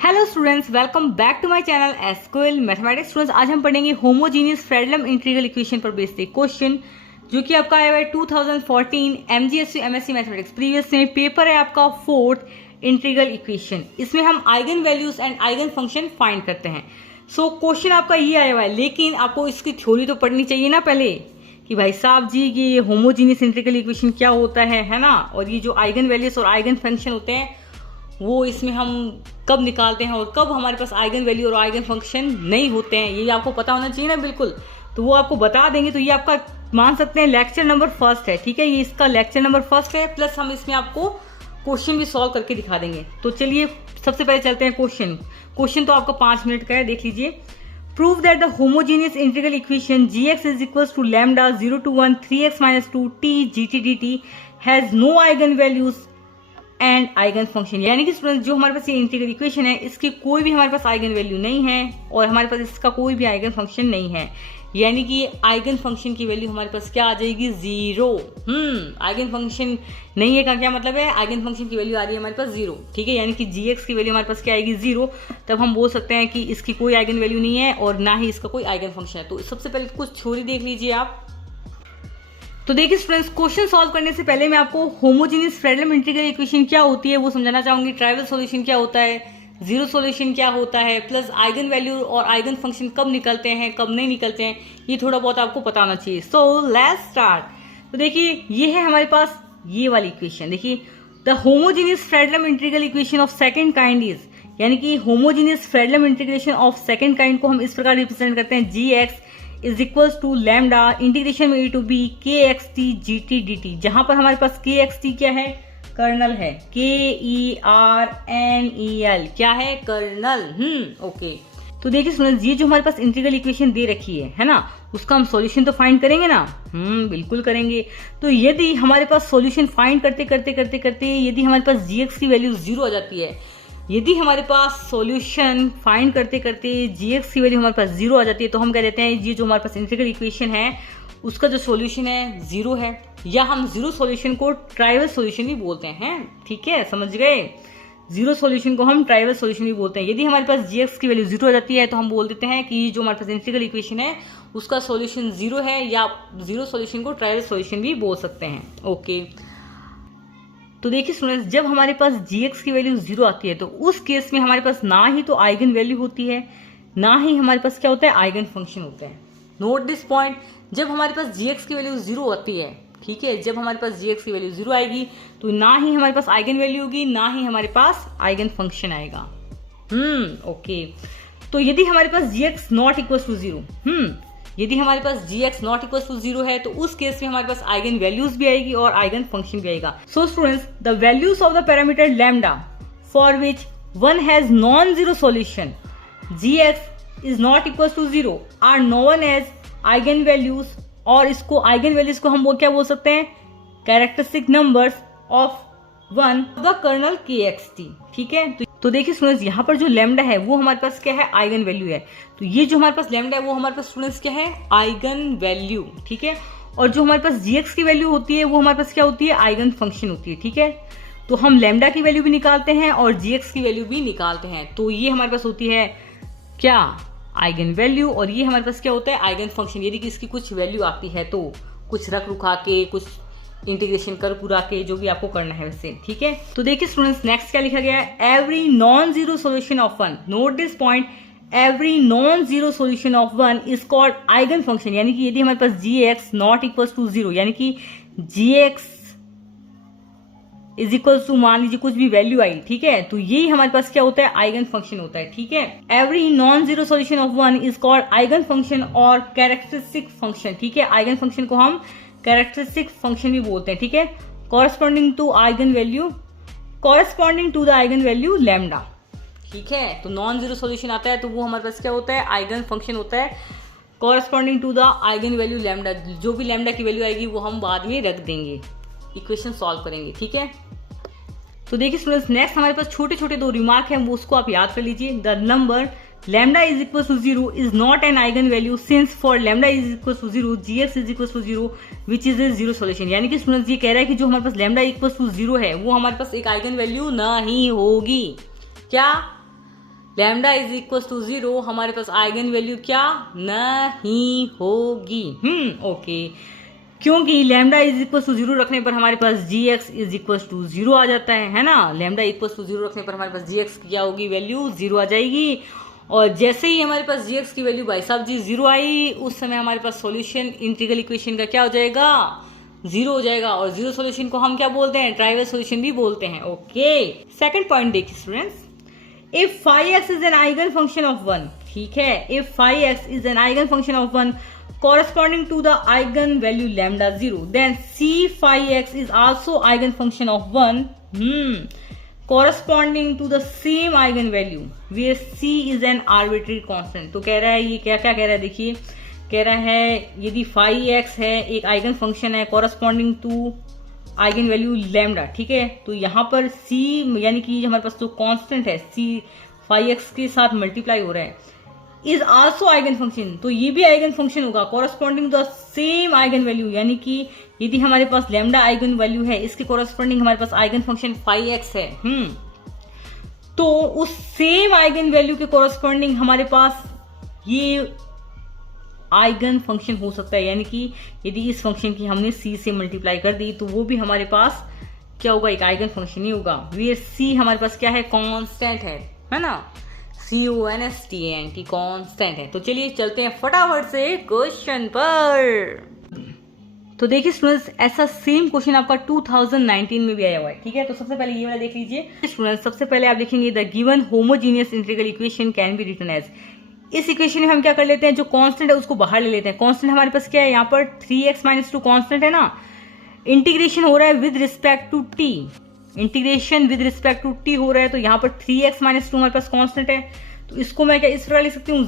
Hello students, welcome back to my channel SQL mathematics. Students, आज हम पढ़ेंगे homogeneous Fredholm integral equation पर based एक क्वेश्चन जो कि आपका आया है 2014 एमजीएसटी एमएससी मैथमेटिक्स प्रीवियस में पेपर है आपका फोर्थ इंटीग्रल इक्वेशन। इसमें हम eigen values and eigen function find करते हैं। सो क्वेश्चन आपका ये आया हुआ है, लेकिन आपको इसकी थ्योरी तो पढ़नी चाहिए ना पहले कि भाई साहब जी ये होमोजीनियस इंटीग्रल इक्वेशन क्या होता है ना, और ये जो आइगन वैल्यूज और आइगन फंक्शन होते हैं वो इसमें हम कब निकालते हैं और कब हमारे पास आइगन वैल्यू और आइगन फंक्शन नहीं होते हैं, ये आपको पता होना चाहिए ना। बिल्कुल, तो वो आपको बता देंगे। तो ये आपका मान सकते हैं लेक्चर नंबर फर्स्ट है, ठीक है, ये इसका लेक्चर नंबर फर्स्ट है, प्लस हम इसमें आपको क्वेश्चन भी सॉल्व करके दिखा देंगे। तो चलिए सबसे पहले चलते हैं क्वेश्चन तो आपका 5 मिनट का है, देख लीजिए। Prove that the homogeneous integral equation gx is equals to lambda 0 to 1 3x - 2t gt dt has no eigen values and eigen function. यानी कि स्टूडेंट जो हमारे पास ये इंटीग्रल इक्वेशन है इसकी कोई भी हमारे पास आइगन वैल्यू नहीं है और हमारे पास इसका कोई भी आइगन फंक्शन नहीं है। यानी कि आइगन फंक्शन की वैल्यू हमारे पास क्या आ जाएगी, 0। आइगन फंक्शन नहीं है का क्या मतलब है, आइगन फंक्शन की वैल्यू आ रही है हमारे पास 0, ठीक है। यानी कि gx की वैल्यू हमारे पास क्या आएगी, 0। तब हम बोल सकते हैं कि इसकी कोई आइगन वैल्यू नहीं है और ना ही इसका कोई आइगन फंक्शन है। तो सबसे पहले कुछ थ्योरी देख लीजिए आप। तो देखिए स्टूडेंट्स, क्वेश्चन सॉल्व करने से पहले मैं आपको होमोजीनियस फ्रेडलम इंटीग्रल इक्वेशन क्या होती है वो समझाना चाहूंगी। ट्राइवल सॉल्यूशन क्या होता है, जीरो सॉल्यूशन क्या होता है, प्लस आइगन वैल्यू और आइगन फंक्शन कब निकलते हैं कब नहीं निकलते हैं, ये थोड़ा बहुत आपको पता होना चाहिए। So let's start. तो देखिए ये है हमारे पास ये वाली इक्वेशन। देखिए the homogeneous Fredholm integral equation of second kind is, यानी कि homogeneous Fredholm integration of second kind को हम इस प्रकार रिप्रेजेंट करते हैं, gx is equals to lambda integration में e to B K X T G T D T, जहां पर हमारे पास के एक्स टी क्या है, कर्नल है, KERNEL क्या है, कर्नल। ओके। तो देखिए स्टूडेंट्स, ये जो हमारे पास इंटीग्रल इक्वेशन दे रखी है ना, उसका हम सॉल्यूशन तो फाइंड करेंगे ना। बिल्कुल करेंगे। तो यदि हमारे पास सॉल्यूशन फाइंड करते करते करते करते यदि हमारे पास gx की वैल्यू 0 आ जाती है, यदि हमारे पास सॉल्यूशन फाइंड करते करते gx की वैल्यू हमारे पास 0 आ जाती है, तो हम कह देते हैं ये जो हमारे पास इंटीग्रल इक्वेशन है उसका जो सॉल्यूशन है 0 है, या हम 0 सॉल्यूशन को ट्राइवल सॉल्यूशन भी बोलते हैं, ठीक है, समझ गए। 0 सॉल्यूशन को हम ट्राइवल सॉल्यूशन भी बोलते हैं। यदि हमारे पास gx की वैल्यू 0 आ जाती है तो हम बोल देते हैं कि जो हमारे पास इंटीग्रल इक्वेशन है उसका सॉल्यूशन 0 है, या 0 सॉल्यूशन को ट्राइवल सॉल्यूशन भी बोल सकते हैं। ओके। तो देखिए स्टूडेंट्स, जब हमारे पास gx की वैल्यू 0 आती है तो उस केस में हमारे पास ना ही तो आइगन वैल्यू होती है, ना ही हमारे पास क्या होता है, आइगन फंक्शन होते हैं। Note this point. जब हमारे पास gx की वैल्यू 0 आती है, ठीक है, जब हमारे पास gx की वैल्यू 0 आएगी तो ना ही हमारे पास आइगन वैल्यू होगी, ना ही हमारे पास आइगन फंक्शन आएगा। ओके। तो यदि हमारे पास gx नॉट इक्वल टू 0, यदि हमारे पास gx नॉट इक्वल टू 0 है तो उस केस में हमारे पास आइगन वैल्यूज भी आएगी और आइगन फंक्शन भी आएगा। So students, the values of the parameter lambda for which one has non zero solution gx is not equal to 0 are known as eigen values, और इसको आइगन वैल्यूज को हम क्या बोल सकते हैं, characteristic numbers of one the kernel kxt, ठीक है। तो देखिए स्टूडेंट्स, यहाँ पर जो लैम्डा है वो हमारे पास क्या है, आइगन वैल्यू है। तो ये जो हमारे पास लैम्डा है वो हमारे पास स्टूडेंट्स क्या है, आइगन वैल्यू, ठीक है। और जो हमारे पास gx की वैल्यू होती है वो हमारे पास क्या होती है, आइगन फंक्शन होती है, ठीक है। तो हम लैम्डा की वैल्यू भी निकालते हैं और gx की वैल्यू भी निकालते हैं। तो ये हमारे पास होती है क्या, आइगन वैल्यू, और ये हमारे पास क्या होता है, आइगन फंक्शन। यदि इसकी कुछ वैल्यू आती है तो कुछ रख रुखा के, कुछ इंटीग्रेशन कर पूरा के, जो भी आपको करना है वैसे, ठीक है। तो देखिए स्टूडेंट्स, नेक्स्ट क्या लिखा गया है, every non zero solution of one, note this point, every non zero solution of one is called eigen function. यानी कि यदि हमारे पास gx नॉट इक्वल टू 0, यानी कि gx इज इक्वल टू मान लीजिए कुछ भी वैल्यू आई, ठीक है, तो यही हमारे पास क्या होता है, आइगन फंक्शन होता है, ठीक है। Every non zero solution of one is called eigen function और कैरेक्टरिस्टिक फंक्शन, ठीक है। आइगन फंक्शन को हम कैरेक्टरिस्टिक फंक्शन भी बोलते हैं, ठीक है। Corresponding to eigen value, corresponding to the eigen value lambda, ठीक है। तो नॉन जीरो सॉल्यूशन आता है तो वो हमारे पास क्या होता है, आइगन फंक्शन होता है, corresponding to the eigen value lambda. जो भी लैम्डा की वैल्यू आएगी वो हम बाद में रख देंगे, इक्वेशन सॉल्व करेंगे, ठीक है। तो देखिए स्टूडेंट्स, नेक्स्ट हमारे पास छोटे छोटे 2 रिमार्क हैं, वो उसको आप याद कर लीजिए। The number lambda is equal to 0 is not an eigen value since for lambda is equal to 0 gx is equal to 0 which is a zero solution। यानी कि स्टूडेंट्स ये कह रहा है कि जो हमारे पास lambda equal to 0 है वो हमारे पास एक आइगन वैल्यू नहीं होगी। क्या लैम्डा इज इक्वल टू 0 हमारे पास आइगन वैल्यू क्या नहीं होगी। ओके, क्योंकि लैम्डा इज इक्वल टू 0 रखने पर हमारे पास gx इज इक्वल टू 0 आ जाता है ना। लैम्डा इक्वल टू 0 रखने पर हमारे पास gx क्या होगी, वैल्यू 0 आ जाएगी। और जैसे ही हमारे पास gx की वैल्यू भाई साहब जी 0 आई, उस समय हमारे पास सॉल्यूशन इंटीग्रल इक्वेशन का क्या हो जाएगा, 0 हो जाएगा। और 0 सॉल्यूशन को हम क्या बोलते हैं, ट्राइवल सॉल्यूशन भी बोलते हैं। ओके, सेकंड पॉइंट देखिए students, if phi x is an eigen function of 1, ठीक है, if phi x is an eigen function of 1 corresponding to the eigen value lambda 0, then c phi x is also eigen function of 1 corresponding to the same eigen value where c is an arbitrary constant। तो कह रहा है ये क्या क्या कह रहा है, देखिए कह रहा है यदि फाई एक्स है एक आइगन फंक्शन है corresponding to eigen value lambda, ठीक है, तो यहाँ पर c यानी कि हमारे पास जो कांस्टेंट है c फाई एक्स के साथ मल्टीप्लाई हो रहा है, इज आल्सो आइगन फंक्शन, तो ये भी आइगन फंक्शन होगा corresponding to the same eigen value, यानी कि यदि हमारे पास लैम्डा आइगन वैल्यू है इसके कॉरस्पॉन्डिंग हमारे पास आइगन फंक्शन फाई एक्स है, तो उस सेम आइगन वैल्यू के कॉरस्पॉन्डिंग हमारे पास ये आइगन फंक्शन हो सकता है। यानी कि यदि इस फंक्शन की हमने c से मल्टीप्लाई कर दी तो वो भी हमारे पास क्या होगा, एक आइगन फंक्शन ही होगा। वेयर c हमारे पास क्या है, कांस्टेंट है ना, CONSTANT कांस्टेंट है। तो चलिए चलते हैं फटाफट से क्वेश्चन पर। तो देखिए स्टूडेंट्स, ऐसा सेम क्वेश्चन आपका 2019 में भी आया हुआ है, ठीक है। तो सबसे पहले ये वाला देख लीजिए स्टूडेंट्स, सबसे पहले आप लिखेंगे the given homogeneous integral equation can be written as. इस इक्वेशन में हम क्या कर लेते हैं, जो कांस्टेंट है उसको बाहर ले लेते हैं। कांस्टेंट हमारे पास क्या है, यहाँ पर 3x - 2 कांस्टेंट है ना, इंटीग्रेशन हो रहा है with respect to t, integration with respect to t हो रहा है, तो यहाँ पर 3x - 2 हमारे पास कांस्टेंट है। तो इसको मैं क्या इस प्रकार लिख सकती हूँ,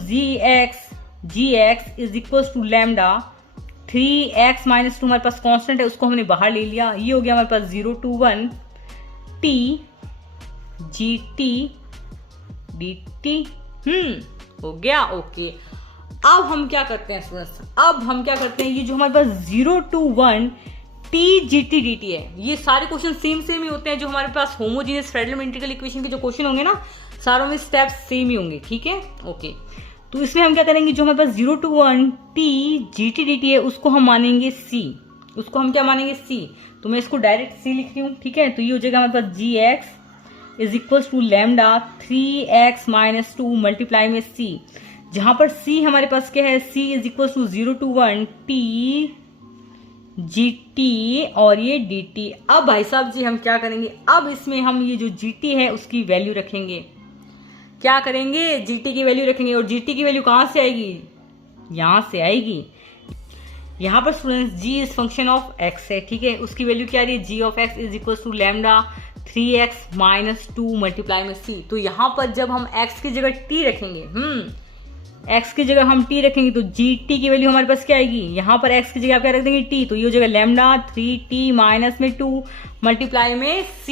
gx is equal to lambda 3x - 2 हमारे पास कांस्टेंट है, उसको हमने बाहर ले लिया, ये हो गया हमारे पास 0 to 1 t gt dt हो गया। ओके, अब हम क्या करते हैं स्टूडेंट्स, अब हम क्या करते हैं, ये जो हमारे पास 0 to 1 t gt dt है, ये सारे क्वेश्चन सेम ही होते हैं। जो हमारे पास होमोजीनियस फ्रेडल इंटीग्रल इक्वेशन के जो क्वेश्चन होंगे ना, सारों में स्टेप्स सेम ही होंगे, ठीक है। ओके, तो इसमें हम क्या करेंगे, जो हमारे पास 0 to 1 t gt dt है उसको हम मानेंगे c, उसको हम क्या मानेंगे c, तो मैं इसको डायरेक्ट c लिख रही हूँ, ठीक है। तो ये हो जाएगा हमारे पास gx is equal to lambda 3x - 2 multiply में c, जहां पर c हमारे पास क्या है, c is equal to 0 to 1 t gt और ये dt। अब भाई साहब जी हम क्या करेंगे, अब इसमें हम ये जो gt है उसकी वैल्यू रखेंगे, क्या करेंगे, gt की वैल्यू रखेंगे। और gt की वैल्यू कहां से आएगी, यहां से आएगी। यहां पर students g is function of x है, ठीक है, उसकी वैल्यू क्या आ रही है, g of x is equal to lambda 3x - 2 multiply में c। तो यहां पर जब हम x की जगह t रखेंगे, x की जगह हम t रखेंगे, तो gt की वैल्यू हमारे पास क्या आएगी, यहाँ पर x की जगह आप क्या रख देंगे, t, तो ये हो जाएगा लैम्डा 3t माइनस में 2 मल्टीप्लाई में c।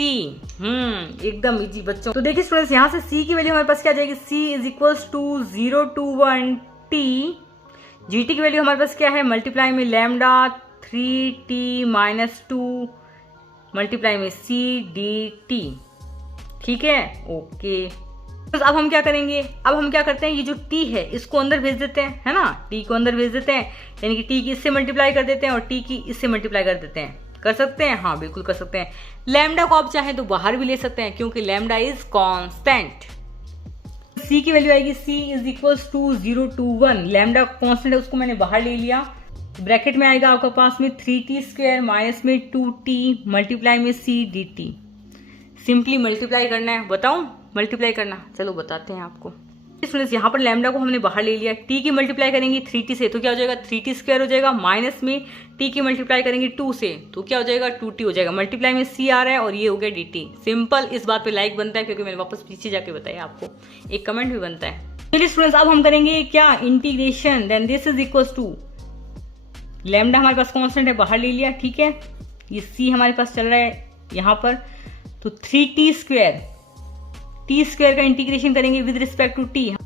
एकदम इजी बच्चों। तो देखिए स्टूडेंट्स, यहाँ से c की वैल्यू हमारे पास क्या आ जाएगी, c is equal to 0 to 1 t, gt की वैल्यू हमारे पास क्या है, मल्टीप्लाई में लैम्डा 3t माइनस 2 मल्टीप्लाई में c dt, ठीक है। ओके, तो अब हम क्या करेंगे, अब हम क्या करते हैं, ये जो t है इसको अंदर भेज देते हैं, है ना, t को अंदर भेज देते हैं, यानी कि t की इससे मल्टीप्लाई कर देते हैं और t की इससे मल्टीप्लाई कर देते हैं। कर सकते हैं, हाँ बिल्कुल कर सकते हैं। लैम्डा को आप चाहें तो बाहर भी ले सकते हैं, क्योंकि लैम्डा इज कांस्टेंट। c की वैल्यू आएगी, c is equal to 0 to 1, lambda constant है उसको मैंने बाहर ले लिया, ब्रैकेट में आएगा आपके पास में 3t² माइनस में 2t मल्टीप्लाई में c dt। सिंपली मल्टीप्लाई करना है, बताऊं मल्टीप्लाई करना, चलो बताते हैं आपको। स्टूडेंट्स, यहाँ पर लैम्डा को हमने बाहर ले लिया, t की मल्टीप्लाई करेंगे 3t से, तो क्या हो जाएगा 3t² हो जाएगा, माइनस में t की मल्टीप्लाई करेंगे 2 से, तो क्या हो जाएगा 2t हो जाएगा, मल्टीप्लाई में c आ रहा है और ये हो गया dt। सिंपल, इस बात पे लाइक बनता है क्योंकि मैंने वापस पीछे जाके बताया आपको, एक कमेंट भी बनता है। चलिए स्टूडेंट्स, अब हम करेंगे क्या, integration, then this is equal to lambda हमारे पास कांस्टेंट है, बाहर ले लिया, ठीक है, ये c हमारे पास चल रहा है यहाँ पर, तो 3t² का इंटीग्रेशन करेंगे विद रिस्पेक्ट टू t।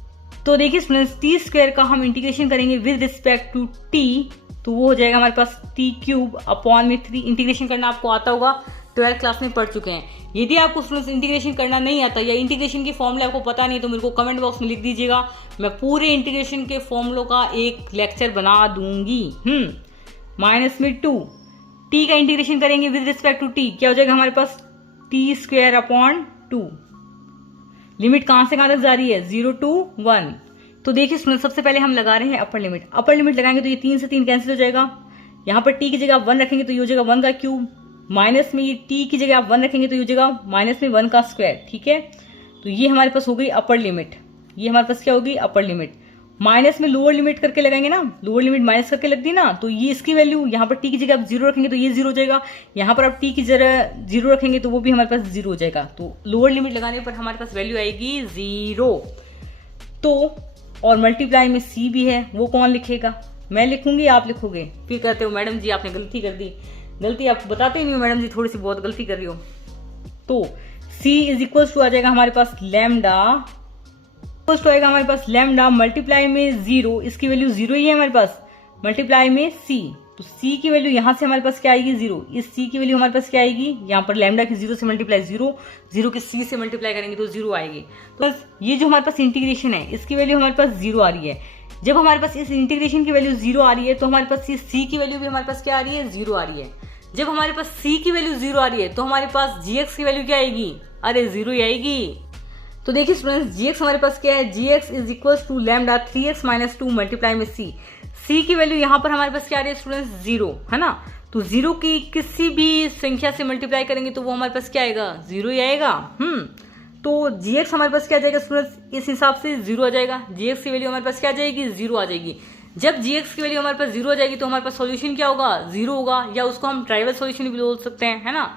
तो देखिए स्टूडेंट्स, t² का हम इंटीग्रेशन करेंगे विद रिस्पेक्ट टू t, तो वो हो जाएगा हमारे पास t³ अपॉन में 3, इंटीग्रेशन करना आपको आता होगा, 12th क्लास में पढ़ चुके हैं। यदि आपको स्टूडेंट्स इंटीग्रेशन करना नहीं आता या इंटीग्रेशन के फॉर्मूले आपको पता नहीं तो मेरे को कमेंट बॉक्स में लिख दीजिएगा, मैं पूरे इंटीग्रेशन के फॉर्मूलों का एक लेक्चर बना दूंगी। -2 टी का इंटीग्रेशन करेंगे विद रिस्पेक्ट टू टी, क्या हो जाएगा हमारे पास t²/2। लिमिट कहां से कहां तक जा रही है 0 to 1। तो देखिए स्टूडेंट सबसे पहले हम लगा रहे हैं अपर लिमिट। अपर लिमिट लगाएंगे तो ये 3 से 3 कैंसिल हो जाएगा। यहाँ पर t की जगह आप 1 रखेंगे तो ये हो जाएगा 1 का क्यूब, माइनस में ये t की जगह आप 1 रखेंगे तो ये हो जाएगा -1 का स्क्वायर। ठीक है, तो ये हमारे पास हो गई अपर लिमिट। ये हमारे पास क्या होगी अपर लिमिट। माइनस में लोअर लिमिट करके लगाएंगे ना, लोअर लिमिट माइनस करके लगती है ना, तो ये इसकी वैल्यू यहाँ पर t की जगह आप 0 रखेंगे तो ये 0 हो जाएगा। यहाँ पर आप t की जगह 0 रखेंगे तो वो भी हमारे पास 0 हो जाएगा। तो लोअर लिमिट लगाने पर हमारे पास वैल्यू आएगी 0। तो और मल्टीप्लाई में c भी है, वो कौन लिखेगा, मैं लिखूंगी आप लिखोगे। फिर कहते हो मैडम जी आपने गलती कर दी। गलती आप बताते ही नहीं हो मैडम जी, थोड़ी सी बहुत गलती कर रही हो। तो c इज इक्वल टू आ जाएगा हमारे पास लैम्डा, इक्वल आएगा हमारे पास लैम्डा मल्टीप्लाई में 0, इसकी वैल्यू 0 ही है हमारे पास, मल्टीप्लाई में c। तो c की वैल्यू यहां से हमारे पास क्या आएगी 0, इस c की वैल्यू हमारे पास क्या आएगी, यहाँ पर लैम्डा की 0 से मल्टीप्लाई 0, 0 के c से मल्टीप्लाई करेंगे तो 0 आएगी। तो ये जो हमारे पास इंटीग्रेशन है इसकी वैल्यू हमारे पास 0 आ रही है। जब हमारे पास इस इंटीग्रेशन की वैल्यू 0 आ रही है तो हमारे पास इस c की वैल्यू भी हमारे पास क्या आ रही है 0 आ रही है। जब हमारे पास c की वैल्यू 0 आ रही है तो हमारे पास gx की वैल्यू क्या आएगी, अरे 0 ही आएगी। तो देखिए स्टूडेंट्स gx हमारे पास क्या है, gx is equal to lambda 3x - 2 multiply में c की वैल्यू यहाँ पर हमारे पास क्या आ रही है स्टूडेंट्स 0 है ना। तो 0 की किसी भी संख्या से मल्टीप्लाई करेंगे तो वो हमारे पास क्या आएगा 0 ही आएगा। तो gx हमारे पास क्या आ जाएगा स्टूडेंट्स, इस हिसाब से 0 आ जाएगा। gx की वैल्यू हमारे पास क्या आ जाएगी 0 आ जाएगी। जब gx की वैल्यू हमारे पास 0 आ जाएगी तो हमारे पास सॉल्यूशन क्या होगा 0 होगा, या उसको हम ट्राइवल सॉल्यूशन भी बोल सकते हैं है ना।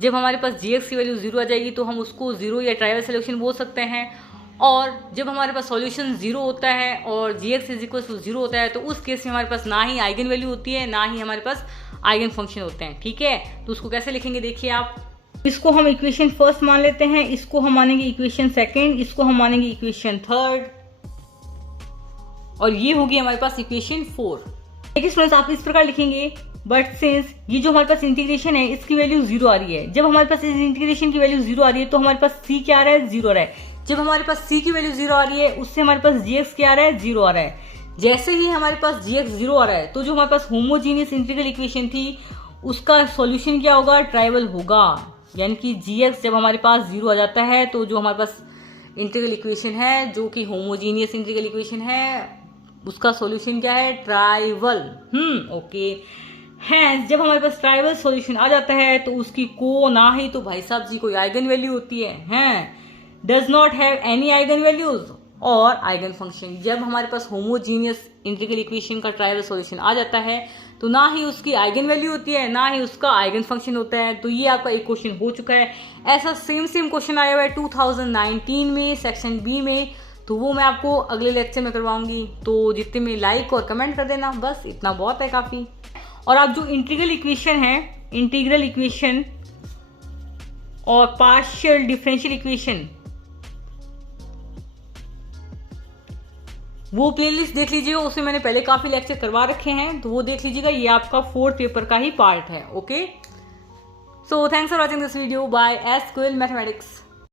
जब हमारे पास gx की वैल्यू 0 आ जाएगी तो हम उसको 0 या ट्राइवल सॉल्यूशन बोल सकते हैं। और जब हमारे पास सॉल्यूशन 0 होता है और gx इज इक्वल टू 0 होता है तो उस केस में हमारे पास ना ही आइगन वैल्यू होती है ना ही हमारे पास आइगन फंक्शन होते हैं। ठीक है, तो उसको कैसे लिखेंगे देखिए आप, इसको हम इक्वेशन फर्स्ट मान लेते हैं, इसको हम मानेंगे इक्वेशन सेकंड, इसको हम मानेंगे इक्वेशन थर्ड, और ये होगी हमारे पास इक्वेशन 4। देखिए स्टूडेंट्स आप इस प्रकार लिखेंगे, बट सिंस ये जो हमारे पास इंटीग्रेशन है इसकी वैल्यू 0 आ रही है, जब हमारे पास इस इंटीग्रेशन की वैल्यू 0 आ रही है तो हमारे पास c क्या आ रहा है 0 आ रहा है। जब हमारे पास c की वैल्यू 0 आ रही है उससे हमारे पास gx क्या आ रहा है 0 आ रहा है। जैसे ही हमारे पास gx 0 आ रहा है तो जो हमारे पास होमोजीनियस इंटीग्रल इक्वेशन थी उसका सॉल्यूशन क्या होगा, ट्राइवल होगा। यानी कि gx जब हमारे पास 0 आ जाता है तो जो हमारे पास इंटीग्रल इक्वेशन है जो कि होमोजीनियस इंटीग्रल इक्वेशन है उसका सॉल्यूशन क्या है, ट्राइवल। ओके है, जब हमारे पास ट्राइवल सॉल्यूशन आ जाता है तो उसकी को ना ही तो भाई साहब जी कोई आइगन वैल्यू होती है, does not have any eigen values और आइगन फंक्शन। जब हमारे पास होमोजीनियस इंटीग्रल इक्वेशन का ट्राइवल सॉल्यूशन आ जाता है तो ना ही उसकी आइगन वैल्यू होती है ना ही उसका आइगन फंक्शन होता है। तो ये आपका एक क्वेश्चन हो चुका है। ऐसा सेम क्वेश्चन आया हुआ है 2019 में सेक्शन बी में, तो वो मैं आपको अगले लेक्चर में करवाऊंगी। तो जितने में लाइक और कमेंट कर देना, बस इतना बहुत है काफी। और आप जो इंटीग्रल इक्वेशन है, इंटीग्रल इक्वेशन और पार्शियल डिफरेंशियल इक्वेशन, वो प्लेलिस्ट देख लीजिएगा, उसमें मैंने पहले काफी लेक्चर करवा रखे हैं, तो वो देख लीजिएगा। ये आपका 4th पेपर का ही पार्ट है। Okay, so thanks for watching this video by SQL mathematics.